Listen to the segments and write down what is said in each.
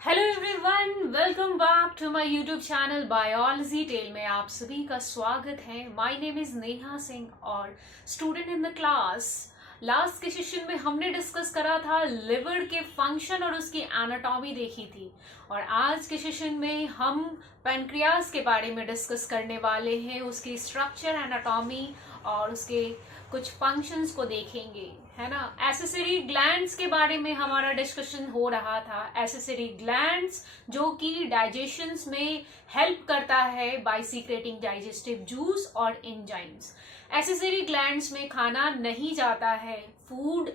Hello everyone, welcome back to my YouTube channel biology tell में आप सभी का स्वागत है। My name is Neha Singh और student in the class. Last के सेशन में हमने डिस्कस करा था लिवर के फंक्शन और उसकी एनाटॉमी देखी थी, और आज के सेशन में हम पैनक्रियास के बारे में डिस्कस करने वाले हैं, उसकी स्ट्रक्चर, एनाटॉमी और उसके कुछ फंक्शंस को देखेंगे, है ना। एसेसरी ग्लैंड्स के बारे में हमारा डिस्कशन हो रहा था। एसेसरी ग्लैंड्स जो कि डाइजेशंस में हेल्प करता है बाय सीक्रेटिंग डाइजेस्टिव जूस और एंजाइम्स। एसेसरी ग्लैंड्स में खाना नहीं जाता है, फूड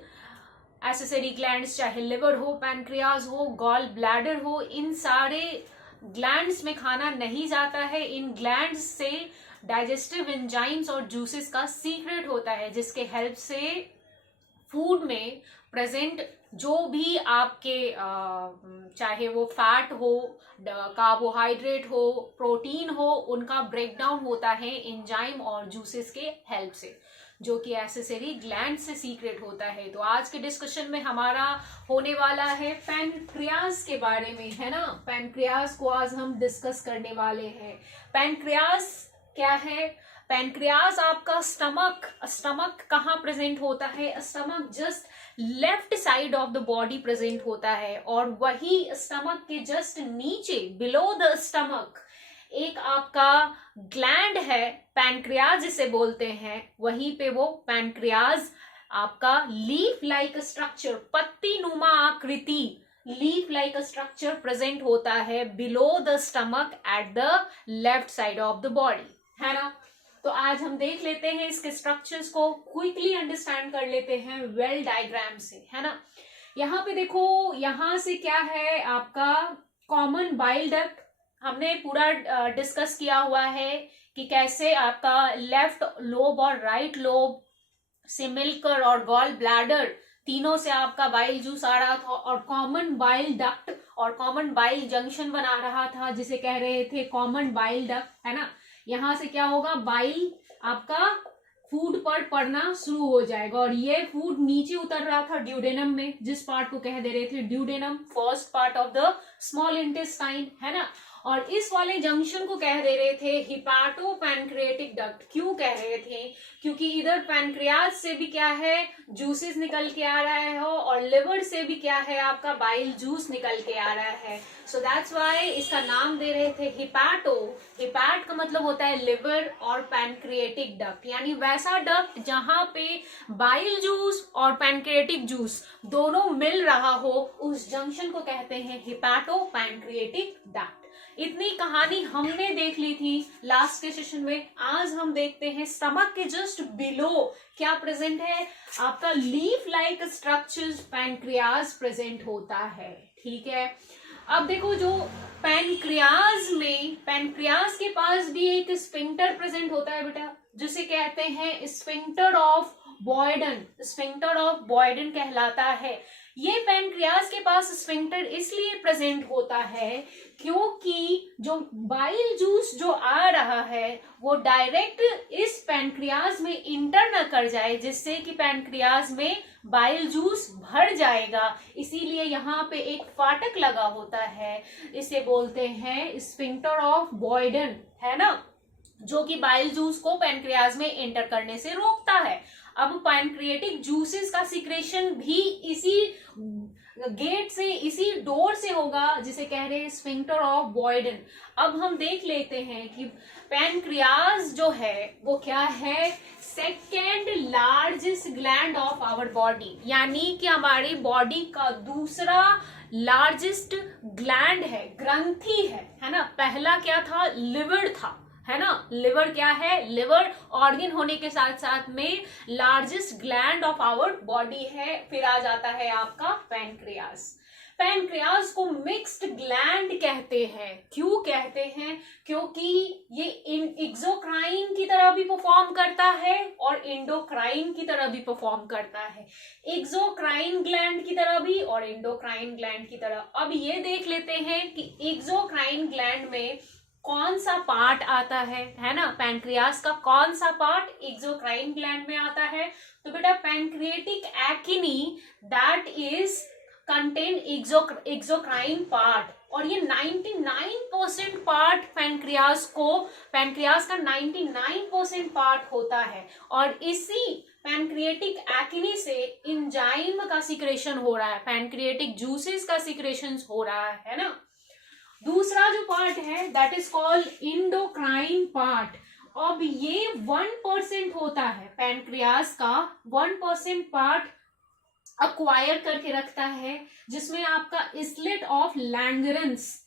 एसेसरी ग्लैंड्स चाहे लिवर हो, पैनक्रियाज हो, गॉल ब्लैडर हो, इन सारे ग्लैंड्स में खाना नहीं जाता है। इन ग्लैंड्स से डाइजेस्टिव एंजाइम्स और जूसेस का सीक्रेट होता है, जिसके हेल्प से फूड में प्रेजेंट जो भी आपके चाहे वो फैट हो, कार्बोहाइड्रेट हो, प्रोटीन हो, उनका ब्रेकडाउन होता है एंजाइम और जूसेस के हेल्प से, जो कि एसेसरी ग्लैंड से सीक्रेट होता है। तो आज के डिस्कशन में हमारा होने वाला है पैनक्रियास के बारे में, है ना। पैनक्रियास को आज हम डिस्कस करने वाले हैं। पैनक्रियास क्या है? पैनक्रियास आपका स्टमक कहाँ प्रेजेंट होता है? Stomach just left side of the body present होता है, और वही स्टमक के जस्ट नीचे बिलो द स्टमक एक आपका ग्लैंड है, पैनक्रियाज जिसे बोलते हैं। वहीं पे वो पैनक्रियाज आपका लीफ लाइक स्ट्रक्चर, पत्ती नुमा आकृति, लीफ लाइक स्ट्रक्चर प्रेजेंट होता है below the stomach at the left side of the body, है ना। तो आज हम देख लेते हैं इसके स्ट्रक्चर्स को, क्विकली अंडरस्टैंड कर लेते हैं वेल डायग्राम से, है ना। यहाँ पे देखो, यहाँ से क्या है आपका कॉमन बाइल डक्ट, हमने पूरा डिस्कस किया हुआ है कि कैसे आपका लेफ्ट लोब और राइट लोब से मिलकर और गॉल ब्लैडर तीनों से आपका बाइल जूस आ रहा था, और कॉमन बाइल डक्ट और कॉमन बाइल जंक्शन बना रहा था, जिसे कह रहे थे कॉमन बाइल डक्ट, है ना। यहां से क्या होगा, बाइल आपका फूड पर पड़ना शुरू हो जाएगा, और ये फूड नीचे उतर रहा था ड्यूडेनम में, जिस पार्ट को कह दे रहे थे duodenum, first part of the small intestine, है ना। और इस वाले जंक्शन को कह दे रहे थे हिपाटो पैनक्रिएटिक डक्ट। क्यों कह रहे थे? क्योंकि इधर पैनक्रियाज से भी क्या है, जूसेस निकल के आ रहा है, और लिवर से भी क्या है, आपका बाइल जूस निकल के आ रहा है। सो दैट्स वाई इसका नाम दे रहे थे हिपाटो। हिपैट का मतलब होता है लिवर, और पैनक्रिएटिक डक्ट यानी वैसा डक्ट जहां पे बाइल जूस और पैनक्रिएटिक जूस दोनों मिल रहा हो, उस जंक्शन को कहते हैं हिपैटो पैनक्रिएटिक डक्ट। इतनी कहानी हमने देख ली थी लास्ट के सेशन में। आज हम देखते हैं स्टमक के जस्ट बिलो क्या प्रेजेंट है, आपका leaf like structures pancreas present होता है, ठीक है। अब देखो, जो पैनक्रियाज में, पैनक्रियाज के पास भी एक स्फिंक्टर प्रेजेंट होता है बेटा, जिसे कहते हैं स्फिंक्टर ऑफ बॉयडन। स्फिंक्टर ऑफ बॉयडन कहलाता है। ये पैनक्रियाज के पास स्फिंक्टर इसलिए प्रेजेंट होता है क्योंकि जो बाइल जूस जो आ रहा है वो डायरेक्ट इस पैनक्रियाज में इंटर न कर जाए, जिससे कि पैनक्रियाज में बाइल जूस भर जाएगा। इसीलिए यहाँ पे एक फाटक लगा होता है, इसे बोलते हैं स्फिंक्टर ऑफ बॉयडन, है ना, जो कि बाइल जूस को पैनक्रियाज में एंटर करने से रोकता है। अब पैनक्रिएटिक जूसेस का सिक्रेशन भी इसी गेट से, इसी डोर से होगा, जिसे कह रहे हैं स्फिंक्टर ऑफ बॉयडन। अब हम देख लेते हैं कि पैनक्रियाज जो है वो क्या है, second largest gland of our body, यानी कि हमारी बॉडी का दूसरा लार्जेस्ट ग्लैंड है, ग्रंथि है ना। पहला क्या था, लिवर था, है ना। लिवर क्या है, लिवर ऑर्गन होने के साथ साथ में largest gland of our body है। फिर आ जाता है आपका पैनक्रियास। पैनक्रियास को मिक्स्ड ग्लैंड कहते हैं। क्यों कहते हैं? क्योंकि ये एक्सोक्राइन की तरह भी परफॉर्म करता है और एंडोक्राइन की तरह भी परफॉर्म करता है। एक्सोक्राइन ग्लैंड की तरह भी और एंडोक्राइन ग्लैंड की तरह। अब ये देख लेते हैं कि एक्सोक्राइन ग्लैंड में कौन सा पार्ट आता है ना। पैनक्रियास का कौन सा पार्ट एक्सोक्राइन ग्लैंड में आता है? तो बेटा pancreatic acne, that is contain exocrine part, और ये 99% पार्ट पैनक्रियाज का 99% पार्ट होता है, और इसी पैनक्रिएटिक एक्ने से एंजाइम का सिक्रेशन हो रहा है, पैनक्रिएटिक जूसेस का सिक्रेशन हो रहा है ना। दूसरा जो पार्ट है that is called endocrine part. अब ये 1% होता है, पैनक्रियाज का 1% पार्ट अक्वायर करके रखता है, जिसमें आपका इसलेट ऑफ लैंगरेंस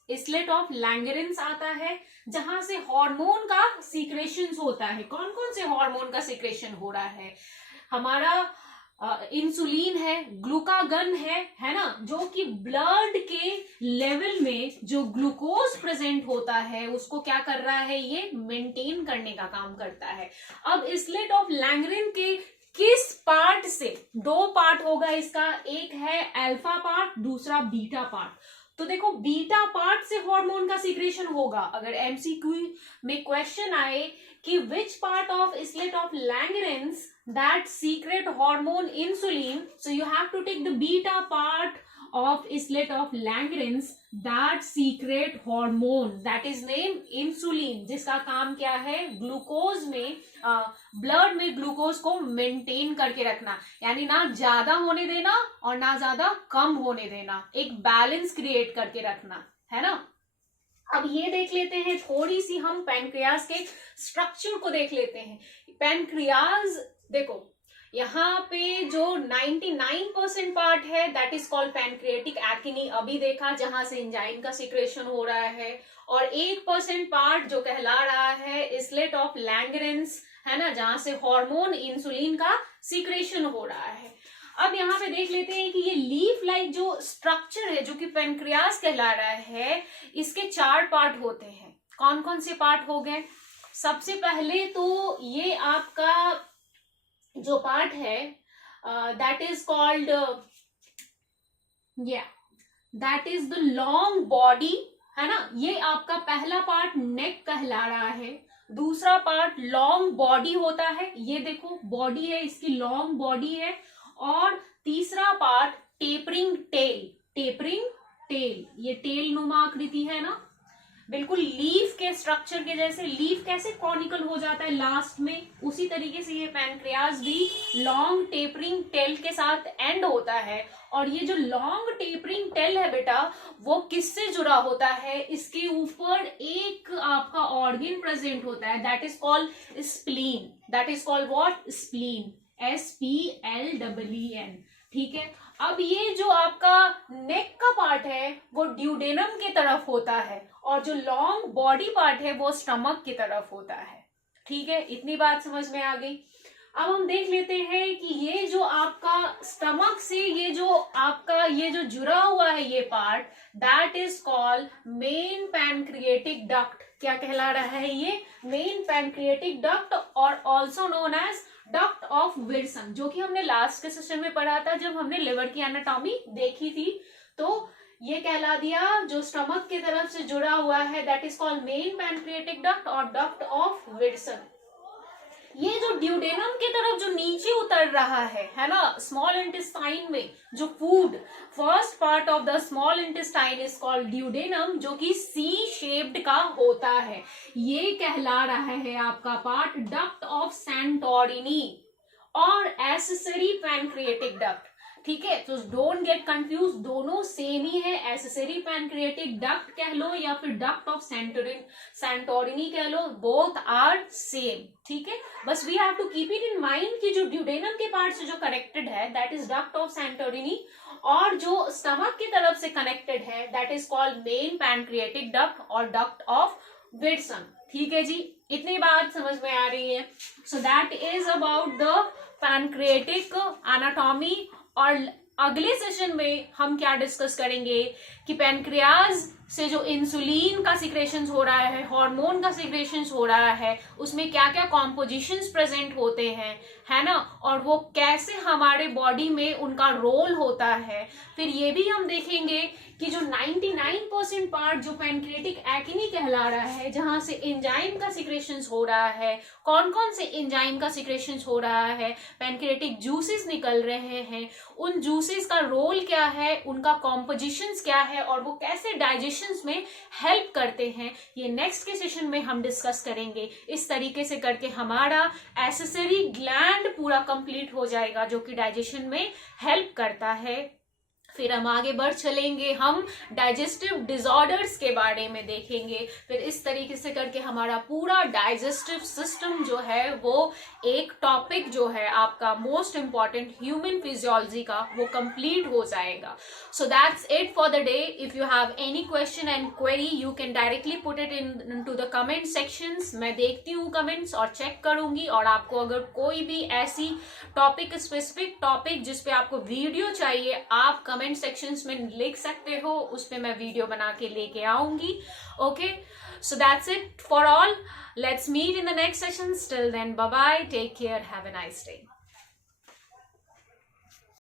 आता है, जहां से हार्मोन का सीक्रेशन होता है। कौन कौन से हार्मोन का सीक्रेशन हो रहा है? हमारा इंसुलिन है, ग्लूकागन है ना, जो कि ब्लड के लेवल में जो ग्लूकोज प्रेजेंट होता है उसको क्या कर रहा है, ये मेंटेन करने का काम करता है। अब इसलेट ऑफ लैंगरेन के किस पार्ट से, 2 पार्ट होगा इसका, एक है अल्फा पार्ट, दूसरा बीटा पार्ट। तो देखो बीटा पार्ट से हार्मोन का सीक्रेशन होगा। अगर एमसीक्यू में क्वेश्चन आए कि which part of islet of Langerhans that secrete hormone insulin, so you have to take the beta part of islet of Langerhans that secrete hormone that is named insulin, जिसका काम क्या है, glucose में blood में glucose को maintain करके रखना, यानी ना ज्यादा होने देना और ना ज्यादा कम होने देना, एक बैलेंस क्रिएट करके रखना, है ना। अब ये देख लेते हैं, थोड़ी सी हम पैनक्रियाज के स्ट्रक्चर को देख लेते हैं। पैनक्रियाज देखो, यहाँ पे जो 99% पार्ट है that is called pancreatic acne, अभी देखा, जहां से एंजाइम का सिक्रेशन हो रहा है, और 1% पार्ट जो कहला रहा है इसलेट ऑफ लैंगरेंस, है ना, जहां से हार्मोन इंसुलिन का सिक्रेशन हो रहा है। अब यहाँ पे देख लेते हैं कि ये लीफ लाइक जो स्ट्रक्चर है, जो कि पैनक्रियाज कहला रहा है, इसके 4 पार्ट होते हैं। कौन कौन से पार्ट हो गए? सबसे पहले तो ये आपका जो पार्ट है that is called that is the long body, है ना। ये आपका पहला पार्ट नेक कहला रहा है। दूसरा पार्ट लॉन्ग बॉडी होता है, ये देखो बॉडी है इसकी, लॉन्ग बॉडी है। और तीसरा पार्ट टेपरिंग टेल, ये टेल नुमा आकृति है ना, बिल्कुल लीफ के स्ट्रक्चर के जैसे। लीफ कैसे कॉनिकल हो जाता है लास्ट में, उसी तरीके से ये पैनक्रियाज भी लॉन्ग टेपरिंग टेल के साथ एंड होता है। और ये जो लॉन्ग टेपरिंग टेल है बेटा, वो किससे जुड़ा होता है, इसके ऊपर एक आपका ऑर्गन प्रेजेंट होता है that is called spleen, that is called what, spleen, SPLEEN, ठीक है। अब ये जो आपका नेक का पार्ट है वो ड्यूडेनम की तरफ होता है, और जो लॉन्ग बॉडी पार्ट है वो स्टमक की तरफ होता है, ठीक है। इतनी बात समझ में आ गई। अब हम देख लेते हैं कि ये जो आपका स्टमक से ये जो जुड़ा हुआ है ये part, that is called main pancreatic duct. क्या कहला रहा है ये, मेन पैनक्रिएटिक डक्ट, और also known as duct of Wilson, जो कि हमने लास्ट के सेशन में पढ़ा था जब हमने लिवर की एनाटॉमी देखी थी। तो ये कहला दिया जो स्टमक की तरफ से जुड़ा हुआ है that is called main pancreatic duct और डक्ट ऑफ विल्सन। ये जो ड्यूडेनम की तरफ जो नीचे उतर रहा है ना, स्मॉल इंटेस्टाइन में जो food, first part of the small intestine is called duodenum, जो कि सी शेप्ड का होता है। ये कहला रहा है आपका पार्ट डक्ट ऑफ सैंटोरिनी और एसेसरी पैनक्रिएटिक डक्ट, ठीक है। तो डोंट गेट कंफ्यूज, दोनों सेम ही है, एसेसरी पैनक्रिएटिक डक्ट कह लो या फिर डक्ट ऑफ सैंटोरिनी कह लो, बोथ आर सेम, ठीक है। बस we have to keep it in mind कि जो ड्यूडेनम के पार्ट से जो कनेक्टेड है that is duct of Santorini, और जो स्टमक की तरफ से कनेक्टेड है that is called main pancreatic duct और डक्ट ऑफ विल्सन, ठीक है जी। इतनी बात समझ में आ रही है। So that is about the pancreatic anatomy. और अगले सेशन में हम क्या डिस्कस करेंगे कि पैनक्रियाज से जो इंसुलिन का सिक्रेशन हो रहा है, हार्मोन का सिक्रेशन हो रहा है, उसमें क्या क्या कॉम्पोजिशंस प्रेजेंट होते हैं, है ना, और वो कैसे हमारे बॉडी में उनका रोल होता है। फिर ये भी हम देखेंगे कि जो 99% पार्ट जो पैनक्रिएटिक एक्ने कहला रहा है, जहां से एंजाइम का सिक्रेशन हो रहा है, कौन कौन से एंजाइम का सिक्रेशन हो रहा है, पैनक्रिएटिक जूसेस निकल रहे हैं, उन जूसेस का रोल क्या है, उनका कॉम्पोजिशंस क्या है और वो कैसे डाइजेशन में हेल्प करते हैं, ये नेक्स्ट के सेशन में हम डिस्कस करेंगे। इस तरीके से करके हमारा एक्सेसरी ग्लैंड पूरा कंप्लीट हो जाएगा जो कि डाइजेशन में हेल्प करता है। फिर हम आगे बढ़ चलेंगे, हम डाइजेस्टिव डिसऑर्डर्स के बारे में देखेंगे। फिर इस तरीके से करके हमारा पूरा डाइजेस्टिव सिस्टम जो है वो एक टॉपिक जो है आपका मोस्ट इंपॉर्टेंट ह्यूमन फिजियोलॉजी का वो कंप्लीट हो जाएगा। So that's it for the day. If you have any question and query you can directly put it into the comment sections. मैं देखती हूँ कमेंट्स और चेक करूंगी, और आपको अगर कोई भी ऐसी टॉपिक, स्पेसिफिक टॉपिक जिस पे आपको वीडियो चाहिए, आप कमेंट सेक्शंस में लिख सकते हो, उस पे मैं वीडियो बना के लेके आऊंगी। Okay, so that's it for all. Let's meet in the next session. Till then, bye bye, take care, have a nice day.